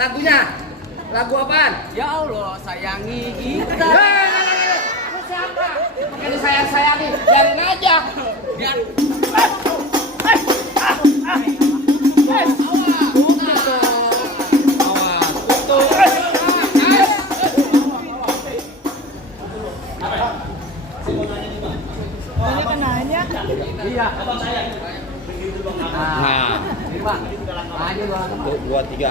lagunya. Lagu apaan? Ya Allah, sayangi kita. Lu siapa? Makanya sayang-sayangi, biarin aja. Biar iya. Nah, Ini Bang. Maju Bang. 2, 3.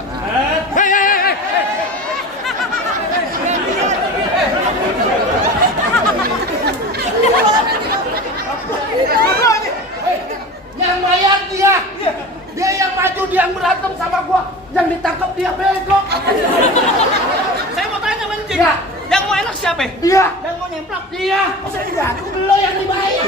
Yang bayar dia. Dia yang maju, dia yang berantem sama gua. Yang ditangkap dia bego. Saya mau tanya Bang Cing. Ya. Yang mau enak siapa? Dia. Yang mau nyemplak? Dia. Oh, saya tidak. Lo yang dibayar.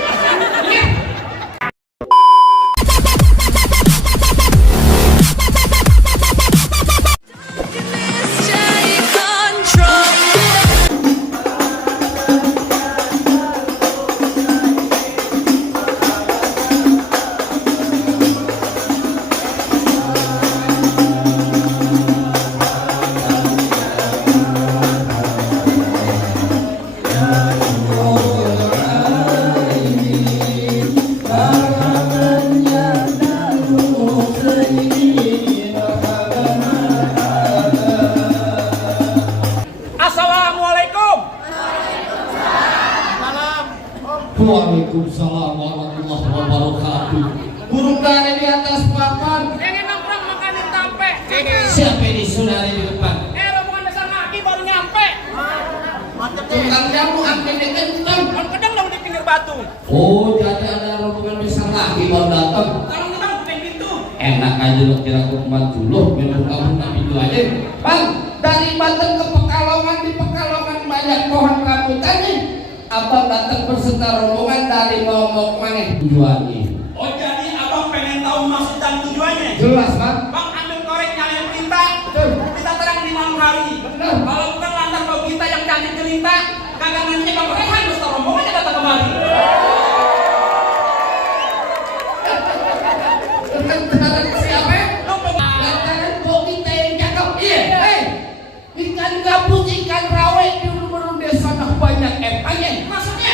Waalaikumsalam warahmatullahi wabarakatuh. Burung dari di atas papan. Pengen nongkrong makanin tape. Siapa ini sunari di depan? Lo bukan dasar laki baru nyampe. Tukang jamu ambil di kentang. Kalau kedang dong di pinggir batu. Oh, jadi ada rombongan besar lagi baru datang. Kalau kedang bukain pintu. Enak aja lo kira kuman dulu, buka pintu aja. Bang, dari Banten ke Pekalongan, di Pekalongan banyak pohon rambutan nih. Abang datang berserta rombongan dari mau kemana tujuannya? Oh, jadi abang pengen tahu maksud dan tujuannya? Jelas Bang. Bang ambil korek nyalain tinta, kita terang di malam hari. Benar. Kalau bukan lantar kalau kita yang cantik jelita, kagak nanti bang Rehan beserta rombongannya datang kemari. Siapa? Lantaran kok kita yang cakep. Iya. Ikan gabus, ikan rawe di rumah desa nah banyak empangnya. Maksudnya?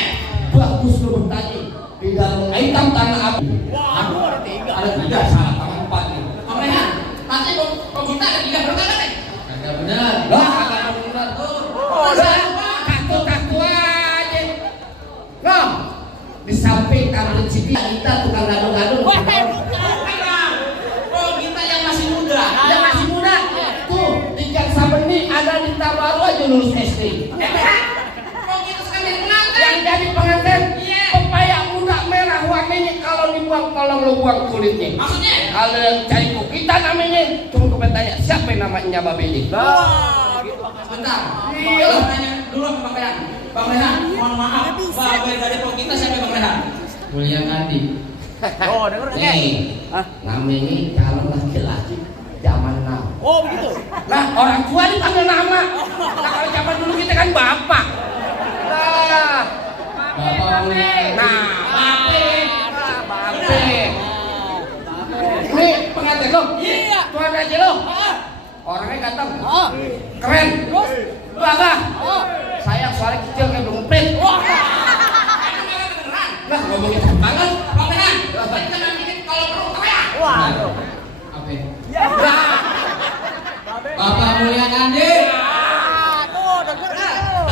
Bagus lo bertanya. Di dalam hitam tanah api. Waduh, ada 3. Ada 3, salah tangan 4 nih. Bang Rehan, nanti kalau kita ada 3 berapa kan? Kagak benar. Lah, kagak benar. Oh, Kaku aja. Loh, di samping kampung Citi kita tukang gado-gado. Wah, bukan bang. Oh, kita yang masih muda. Yang masih muda. Tuh, di Gang Sabeni ada Dita baru aja lulus SD. Kok kita sekarang jadi pengantin? Yang jadi pengantin, Iya. pepaya muda merah warnanya kalau dibuang tolong lu buang kulitnya. Maksudnya? Kalau yang cari kita namanya, tunggu gue tanya siapa yang namanya Babe ini? Wah, sebentar. Iya. Bang tanya dulu ke Bang Rehan. Bang Rehan, mohon maaf. Bagai dari pok kita siapa Bang Rehan? Mulia Kandi. Oh, denger enggak? Nih, namanya calon laki-laki zaman now. Oh, begitu. Nah, orang tua ini panggil nama. Nah, kalau zaman dulu kita kan bapak. Nah, Bape. Ini pengantin lo? Iya. Tuan aja lo? Orangnya ganteng. Oh. Keren. Terus? Bangga. Oh. Saya soalnya kecil kayak belum plit. Wah. Nah, ngomongnya banget. Bang Rehan, kita nanti kalau perlu teriak. Waduh. Apa? Ya. Bapak Mulia Kandi. Tuh, denger tuh.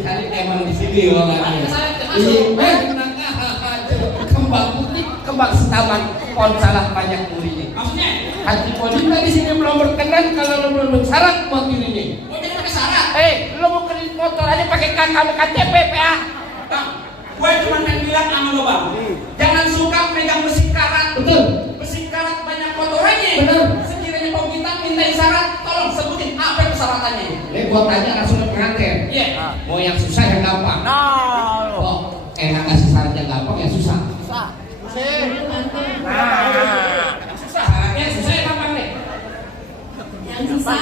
Cari emang di sini orangnya. Kembang putih, kembang setaman, pohon salah banyak durinya. Maksudnya? Haji Podin di sini belum berkenan kalau lo belum bersyarat buat dirinya. Oh, jadi pakai syarat? Lo mau kredit motor aja pakai KTP PA. Bang, gue cuma pengen bilang sama lo bang, jangan suka megang besi karat. Betul. Besi karat banyak kotorannya. Benar. Sekiranya kau kita minta syarat, tolong sebutin apa persyaratannya. Ini gua tanya langsung ke pengantin. Iya. Mau yang susah yang gampang. Nah, Oh, enak kasih syarat yang gampang yang susah. susah. Nah, susah. Syaratnya susah yang gampang nih. Yang susah.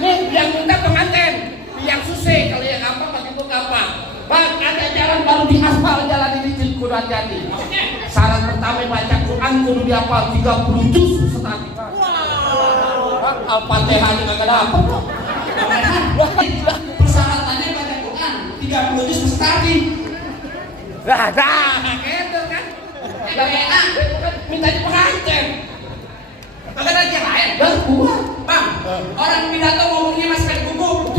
Nih yang minta pengantin, yang susah kalau yang gampang bagi gua gampang. Bang, ada jalan baru di aspal jalan ini kudu hati-hati. Maksudnya? Syarat pertama baca Quran kudu dihafal 30 juz Pustati. Al-Fatihah juga gak dapet kok. Persyaratannya baca Quran 30 juz Pustati. Dah, gitu kan. Enak, minta di pengantin. Kagak ada yang lain. Dan gua, Bang, orang pidato ngomongnya masih kayak gugup.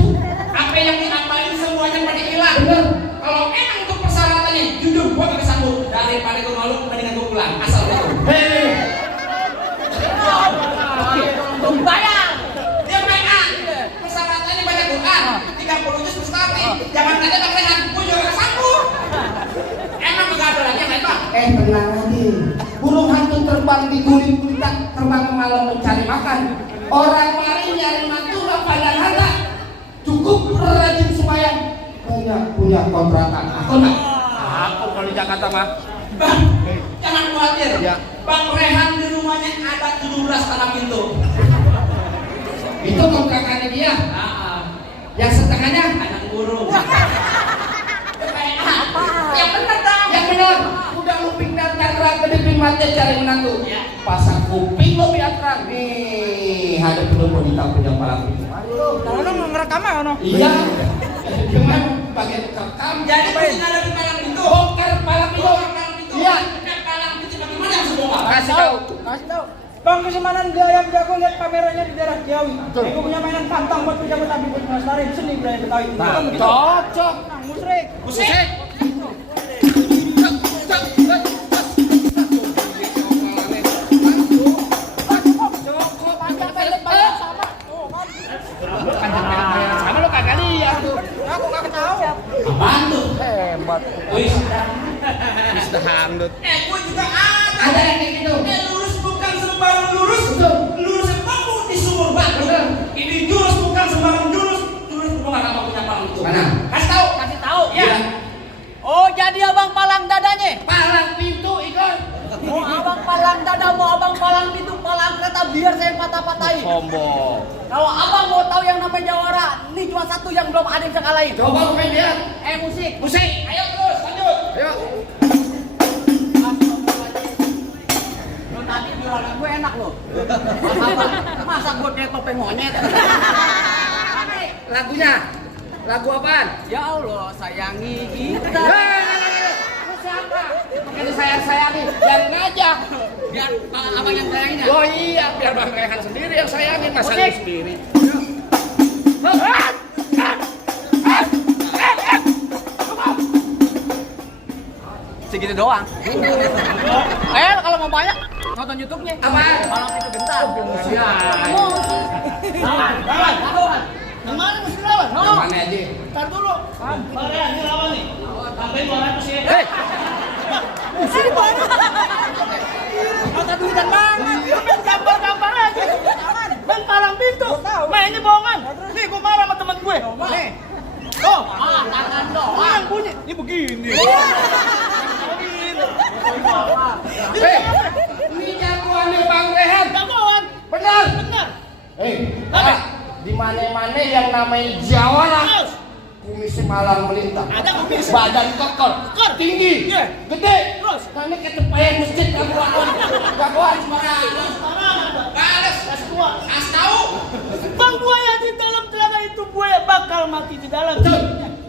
Apa yang diapain semuanya pada hilang. bener. Kalau emang untuk persyaratannya, jujur gua gak kesambut. Daripada gua malu, mendingan gua pulang. Asal itu. Hei, Bayang. Dia PA. Persyaratannya baca Quran 30 juz Pustati. Jangan aja Bang Rehan, gua juga gak kesambut. Emang gak ada lagi yang lain, Bang? tenang aja. Burung hantu terbang di gulita, terbang malam mencari makan. Orang mari nyari mantu pada harta. Cukup rajin sembahyang. Banyak punya kontrakan. Aku enggak. Aku kalau di Jakarta mah. Bang, jangan khawatir. Ya. Bang Rehan di rumahnya ada 17 tanah pintu. Itu kontrakannya dia. Yang setengahnya Anak burung. yang benar dong. Yang benar. Udah luping dan cakra kedipin mati cari menantu. Ya. Pasang kuping lo biar terang. Nih, ada penumpang di kampung yang paling pintu. Kalau nong ngerekam ono. Iya. Dengan bagian rekam. Jadi mesti ada di palang pintu. Bongkar palang pintu. Bongkar palang pintu. Iya. Dan palang pintu bagaimana yang sebongkar? Kasih tahu. Kasih tahu. Bang kesemanan dia yang jago lihat kameranya di daerah Ciawi. Aku punya mainan kantong buat pejabat tapi buat melestariin seni budaya Betawi. Cocok. Nah, musrik. Musik. Sama lo kagak lihat tuh. Aku nggak tahu. Apaan tuh? Hebat. Wih, Mr. Hamdut. Gua juga ada. ada yang kayak gitu. Lurus bukan sembarang lurus. Betul. Lurus bambu di sumur batu. Betul. Ini jurus bukan sembarang jurus. Jurus bukan apa punya palang pintu. Mana? Kasih tahu. Kasih tahu. Ya. Oh, jadi abang palang dadanya. Palang pintu ikon. Mau abang palang dada, mau abang palang pintu, palang kereta biar saya patah-patahin. Sombong. Kalau abang mau tahu yang namanya jawara, ini cuma satu yang belum ada yang bisa kalahin. Coba lu main lihat. Musik. Musik. Ayo terus lanjut. Ayo. Lo tadi jualan gue enak lo. Masa gue kayak topeng monyet. Lagunya. Lagu apaan? Ya Allah, sayangi kita. Lu siapa? Makanya sayang-sayangi. Biarin aja. Biar abang yang sayangin ya. Oh iya, biar Bang Rehan sendiri yang sayangin. Masa lu sendiri. Segitu doang. Kalau mau banyak nonton YouTube-nya. Apaan? Palang pintu gentar. Yang mana mesti lawan? Yang mana aja? Ntar dulu. Bang Rehan ini lawan nih. Tambahin 200 ya. Hei, Sini banget. Nonton duitan banget. main gambar-gambar aja. Main palang pintu. Mainnya bohongan. Nih, gue marah sama temen gue. Nih. Oh, Tangan doang. yang bunyi. Ini begini. Hei, Ini jagoannya Bang Rehan. jagoan. Benar. Benar. Pak, di mana-mana yang namanya Jawara, kumis malang melintang. Ada kumis. Badan kekor, tinggi, Iya. gede. Terus? Kami ketepayan masjid jagoan. Jagoan sembarangan. Balas. Kasih gua. Kasih tahu. Bang, buaya di dalam celana itu buaya bakal mati di dalam. Betul.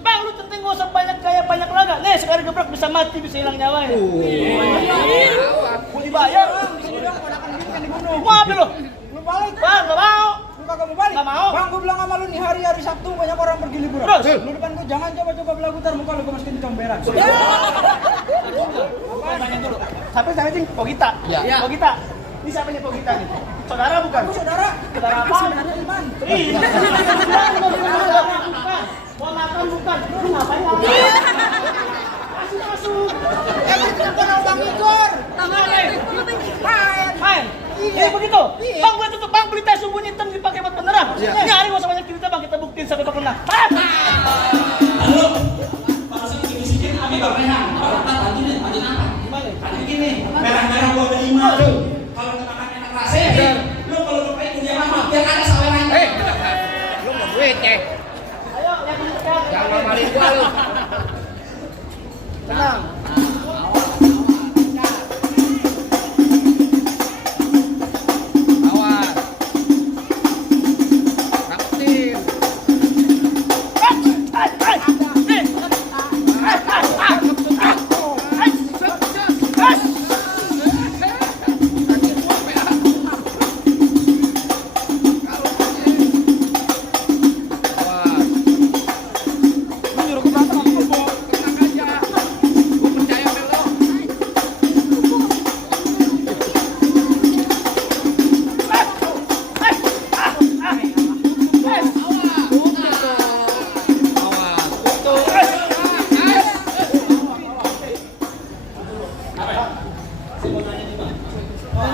Bang, lu penting gak usah banyak gaya, banyak laga. Nih, sekali gebrak bisa mati, bisa hilang nyawanya. Mau dibayar. Mau apa lu? Lu balik. Bang, gak mau. Lu kagak mau balik? Gak mau. Bang, gue bilang sama lu nih hari-hari Sabtu banyak orang pergi liburan. Terus? Lu depan gue jangan coba-coba belagu tar muka lu gue masukin di comberan. Tanya dulu. Siapa yang cing? Pogita. Iya. Pogita. Ini siapa nih Pogita nih? Saudara bukan? Aku saudara. Saudara apa? Sebenarnya iman. Iya. Bukan. Mau makan bukan. Lu ngapain? Masuk. Bukan Bang Igor. Main. Iya begitu. Bang, gue tutup bang beli tes sumbu hitam dipakai buat penerang. Ini hari gak usah banyak cerita bang, kita buktiin sampai pernah. Halo. Barusan dibisikin Abi Bang Rehan. Kalau tak tadi nih, tadi apa? Gimana? Tadi gini, merah-merah gua ada 5. Kalau kita makan enak rasa, lu kalau bermain kuliah lama, biar ada saweran. Lu mau duit, Ayo, lihat ini sekarang. Jangan ngamalin gua lu. Tenang.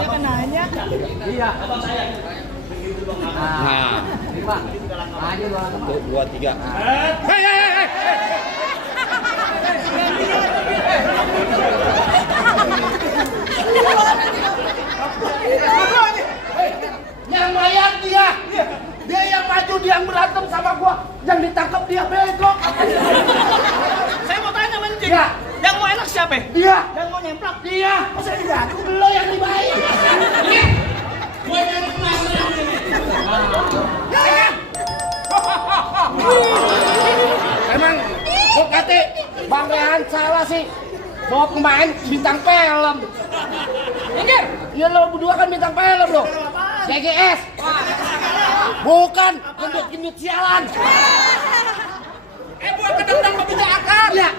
Dia kan nanya. Iya. Nah, 5. Maju 2, 3. Hei. Yang mayat dia. Dia yang maju, dia yang berantem sama gua. Yang ditangkap dia bego. Saya mau tanya mencing. Ya. Yang mau enak siapa? Dia. Yang mau nyemplak? Dia. Masa digaku? Lo yang dibayar. Gue yang penasaran ini. Emang kok kate Bang Rehan salah sih. Bawa pemain bintang film. Minggir. Ya lo berdua kan bintang film lo. CGS. Bukan gendut-gendut sialan. Buat kedendang begitu akar. Iya.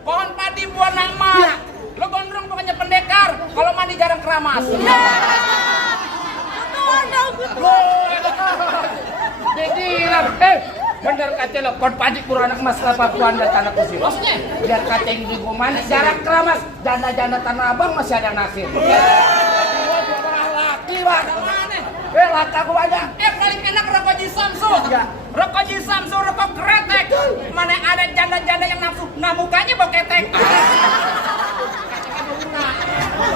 Pohon padi buah nama. Iya. Lo gondrong bukannya pendekar. Kalau mandi jarang keramas. Jadi bener kata lo kon padi pura anak mas lapa tuan dan tanah kusir. Maksudnya? Biar kata yang di mana jarang keramas. Janda-janda tanah abang masih ada nasir. Gua orang laki bang. Laki aku banyak. Paling enak rokok Ji Samsu. Ya. Rokok Ji Samsu, rokok kretek. Mana ada janda-janda yang nafsu. Nah mukanya bau ketek.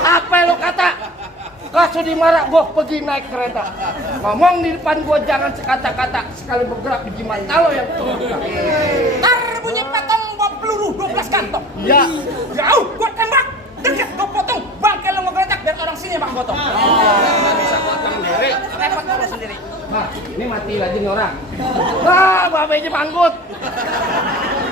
Apa yang lo kata? Kau dimarah, gue pergi naik kereta. Ngomong di depan gue jangan sekata-kata. Sekali bergerak biji mata lo yang terbuka. Tar bunyi petong bawa peluru 12 kantong. Ya. Jauh, gue tembak. Deket, gue potong. Bangke lo ngegeletak biar orang sini yang potong. Bisa potong sendiri. Repot lo sendiri. Nah, ini mati lagi nih orang. Wah, babenya manggut.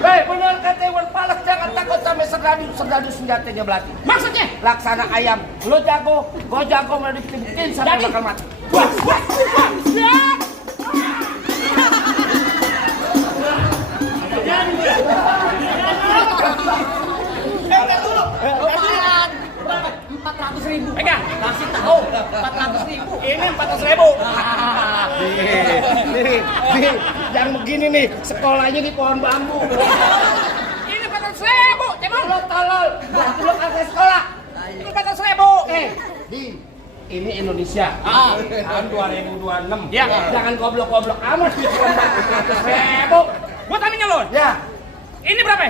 Hei, bener kata Iwan Palak, jangan takut sampai serdadu senjatanya belati. Maksudnya? Laksana ayam, lo jago, gue jago mau dipintin sampai Jadi? bakal mati. Wah, ya. Pegang. Kasih tahu 400.000. Ini 400.000. Nih, yang begini nih, sekolahnya di pohon bambu. Ini 400.000. Cemong. Lo tolol, berarti lo kagak sekolah. Ini 400.000. Ini Indonesia. Tahun 2026. Ya. Jangan goblok-goblok amat di pohon bambu 100.000. Gua tanya lo. Ya, Ini berapa?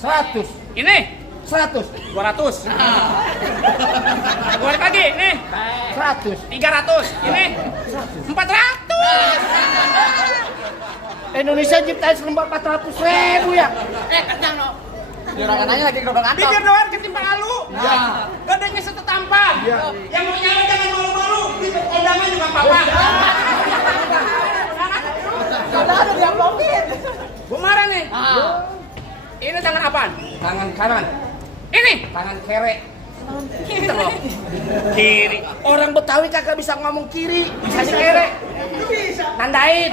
100. Ini 100. 200. Balik lagi. Nih 100. 300. Ini 400. Indonesia ciptain selembar 400.000 ya. Kencang lo. Jangan nanya lagi ke kantong. Pikir doang ketimbang alu. Ya. Gadanya setetampan. Ya. Yang mau nyala jangan malu-malu. Di kondangan juga apa-apa. Sudah ada diamplopin. Gua marah nih. Ini tangan apaan? Tangan kanan, Ini tangan kere. kita loh. Kiri. Orang Betawi kagak bisa ngomong kiri, bisa kere. Nandain.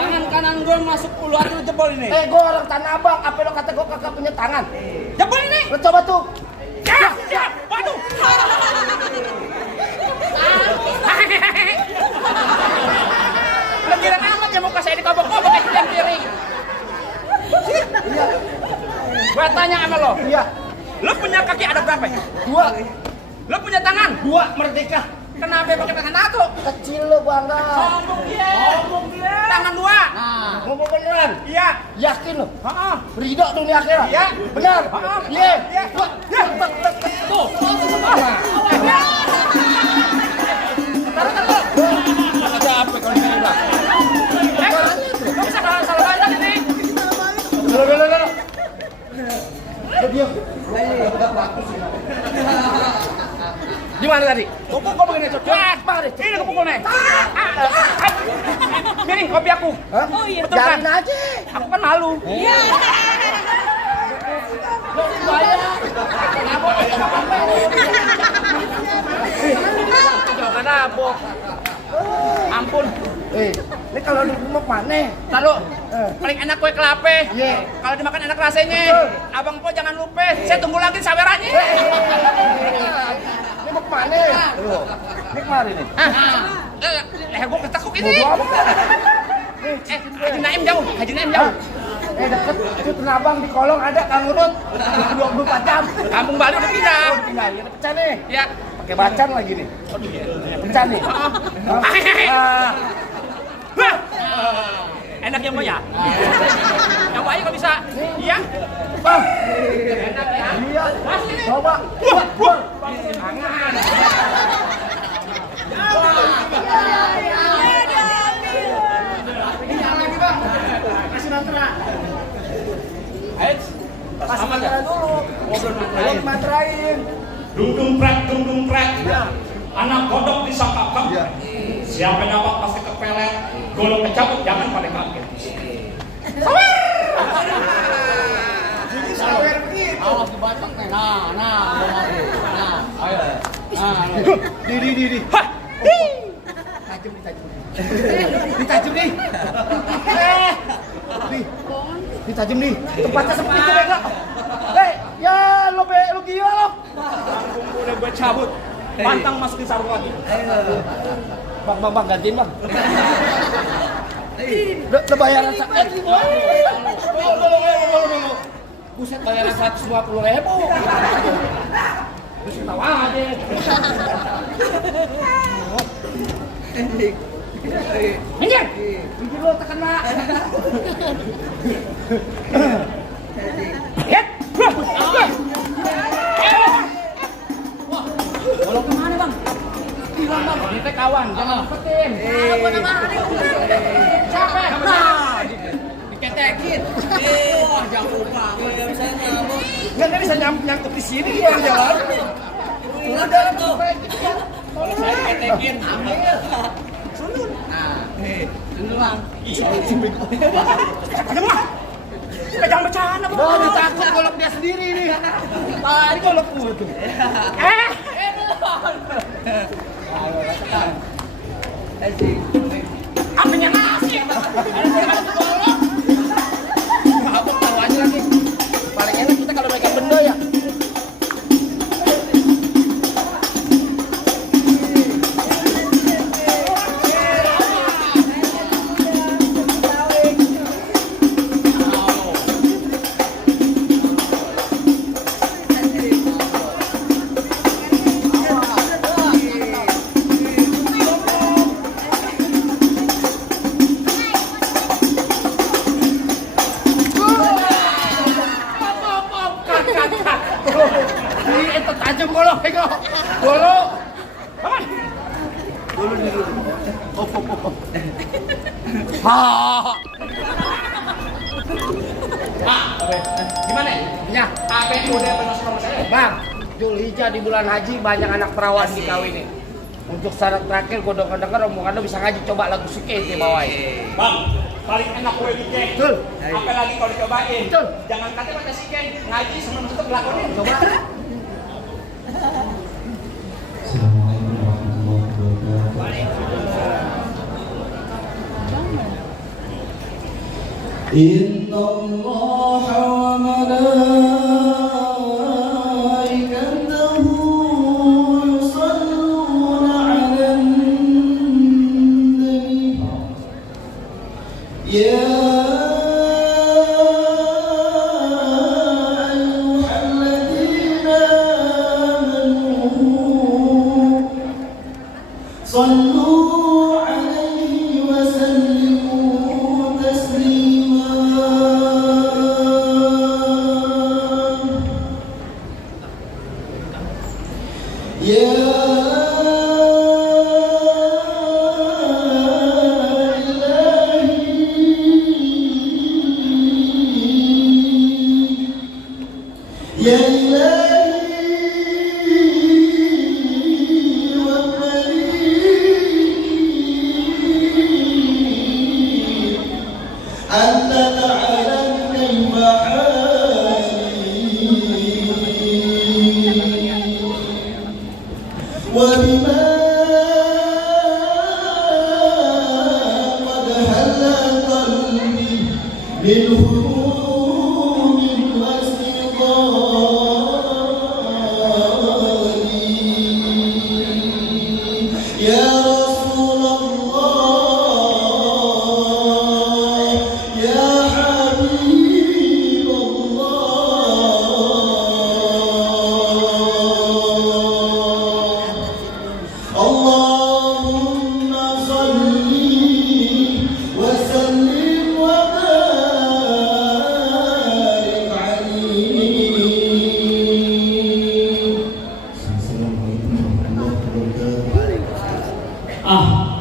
Tangan kanan gue masuk ulu hati lu jebol ini. Gua orang Tanah Abang, apa lo kata gua kagak punya tangan? Jebol ini. Lo coba tuh. Ya. Waduh. Legiran amat ya muka saya dikobok-kobok kayak jam piring. Iya. Gua tanya sama lo. Iya. Lo punya kaki ada berapa? 2. Lo punya tangan? 2 merdeka. Kenapa pakai tangan satu? Kecil lo bangga. Sombong dia. Tangan 2. Ngomong beneran. Iya. Yakin lo? Heeh. Ridho dunia akhirat. Iya. Benar. Iya. Iya. Tuh. Ada apa kalau ini bang? Lo bisa salah banyak ini. Lo. Dia. Di mana tadi? Pukul kau begini coba. Ini kepukul nih. Miring kopi aku. Hah? Oh iya. Betul kan? Jalan aja. Aku kan malu. Iya. Jangan nabok. Ampun. Ini kalau di rumah mana? Lalu paling enak kue kelape. Iya. Kalau dimakan enak rasanya. Betul. Abang po jangan lupa. Saya tunggu lagi sawerannya. Ini mau kemana? Ini kemari nih. Gue ketekuk ini. Bodo amat. Haji Naim jauh. Haji Naim jauh. Deket itu Tanah Abang di Kolong ada Kang Urut 24 jam. Kampung Bali udah pindah. Tinggal ya pecah nih. Ya. pakai bacan lagi nih. Pecah nih. Enak yang banyak. Yang banyak kok bisa. Iya. Bang. Enak ya. Iya. Coba. Gua. Tangan. Ini lagi, Bang. Kasih mantra. Ayo. Kasih mantra dulu. Ngobrol mantrain. Dung pret. Anak kodok disangkakan. Iya. Siapa yang dapat pasti kepelet. Golok kecabut jangan pada kaget. Jadi sawer begitu. Awas dibacang teh. Nah, ayo. Di. Ditajam nih. Ditajam nih. Tempatnya sepi itu bego. Ya lo gila lo. Udah gue cabut. Pantang masukin sarung lagi. Bang, gantiin bang. Udah bayaran buset bayaran 150.000. Terus tawa aja. Minggir. Minggir lo terkena. Lihat. Kalau kemana bang? Hilang bang. Ini teh kawan, jangan umpetin. Capek. Nah, diketekin. Wah, jauh banget. Saya ngamuk. Nggak bisa nyangkut di sini gimana jalan? Udah dalam tuh. Kalau saya diketekin, ambil. Sunun. Nah, dulu bang. Aja mah. Jangan bercanda bang. Oh, ditakut golok dia sendiri nih. Tadi golok gue tuh. Apanya nasi? Abang tahu aja lagi. Paling enak kita kalau megang benda ya. Itu tajam golok, golok. Dulu. Op. Gimana? Ya, Apa yang udah masuk nomor saya? Bang, Julhijjah di bulan haji banyak anak perawan dikawinin. Untuk syarat terakhir gue denger omongan lo bisa ngaji, coba lagu Suke itu bawain. Bang, paling enak kue dicek. Betul. Apalagi kalau dicobain. Betul. Jangan kata baca sikeng, ngaji sebelum tutup lakonin. Coba. Assalamualaikum warahmatullahi wabarakatuh. Inna Allah wa malaikatahu yusalluna 'alan nabi. Ya صلوا عليه وسلموا تسليما يا إلهي والمليك أنت تعلم كيف حالي وبما قد هل قلبي من هموم واستضالي يا رسول الله يا حبيب الله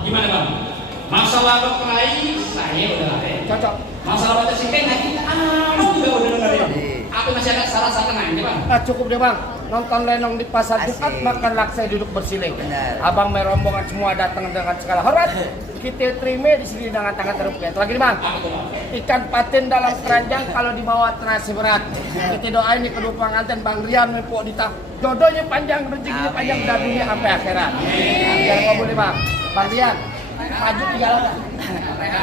Gimana bang? Masalah berkelahi saya udah ada. Cocok. Masalah baca singkeng kita juga udah dengar ya. Apa masih ada salah satu nanya bang? Cukup deh bang, nonton lenong di pasar Jumat, makan laksai duduk bersiling. Abang merombongan semua datang dengan segala hormat. Kita terima di sini dengan tangan terbuka. Lagi nih bang, ikan patin dalam keranjang kalau dibawa terasi berat. Kita doain nih kedua pengantin Bang Rian mempok ditah jodohnya panjang, rezekinya panjang, dadunya sampai akhirat. Biar nggak boleh bang, Bang Rian maju 3 langkah.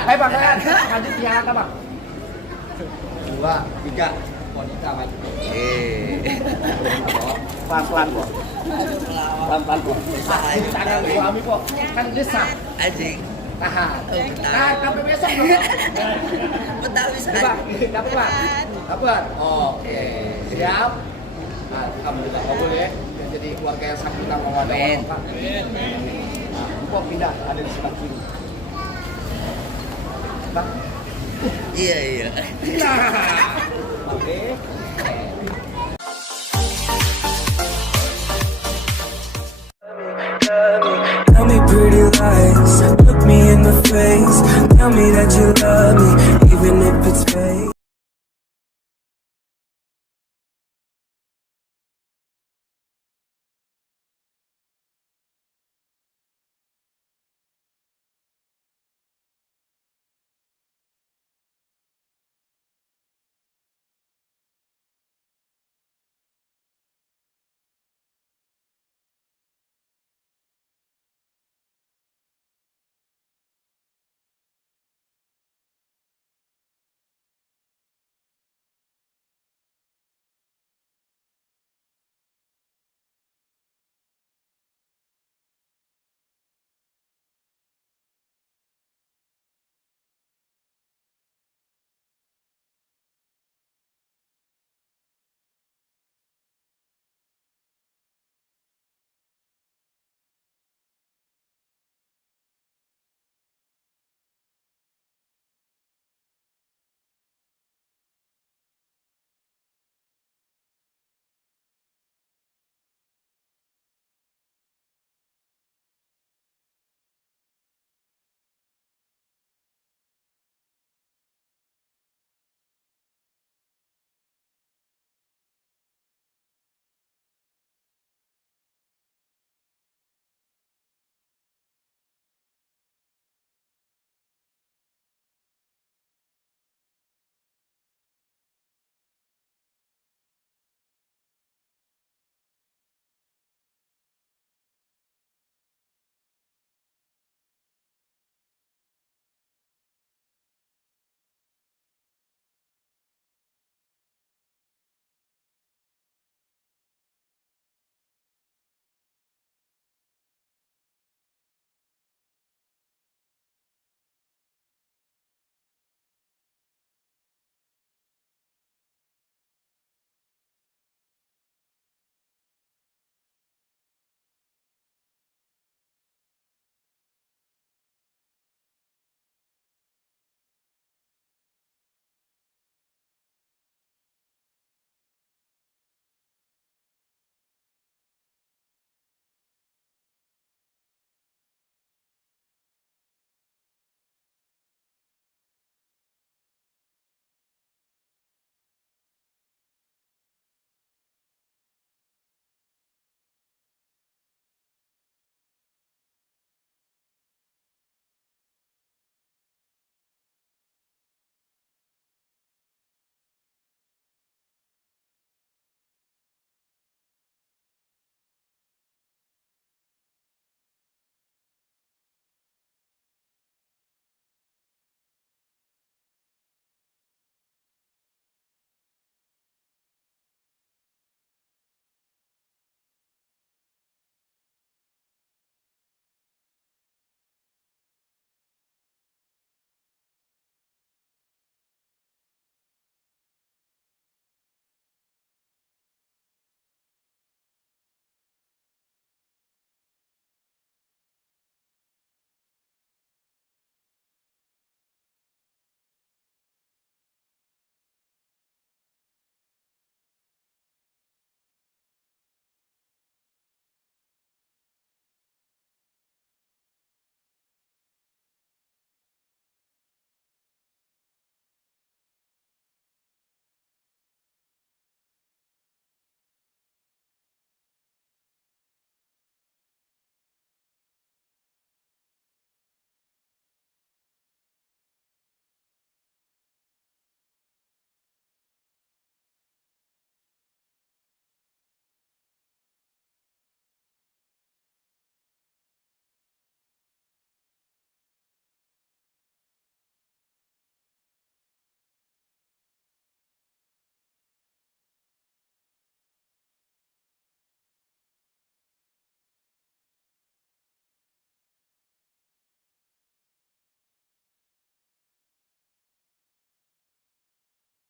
Hai Bang Rian, maju 3 langkah bang. 2, 3, wanita maju. Pelan-pelan kok. Pelan-pelan kok. Tangan suami kok kan gesah. Anjing. Nah, sampai besok dong. Betul bisa. Dapat Pak. Dapat. Oke. Siap. Alhamdulillah kabul ya. Jadi keluarga yang sambutan mau ada Pak. Kok pindah ada di sebelah kiri. Bang. Iya. Nah. Oke.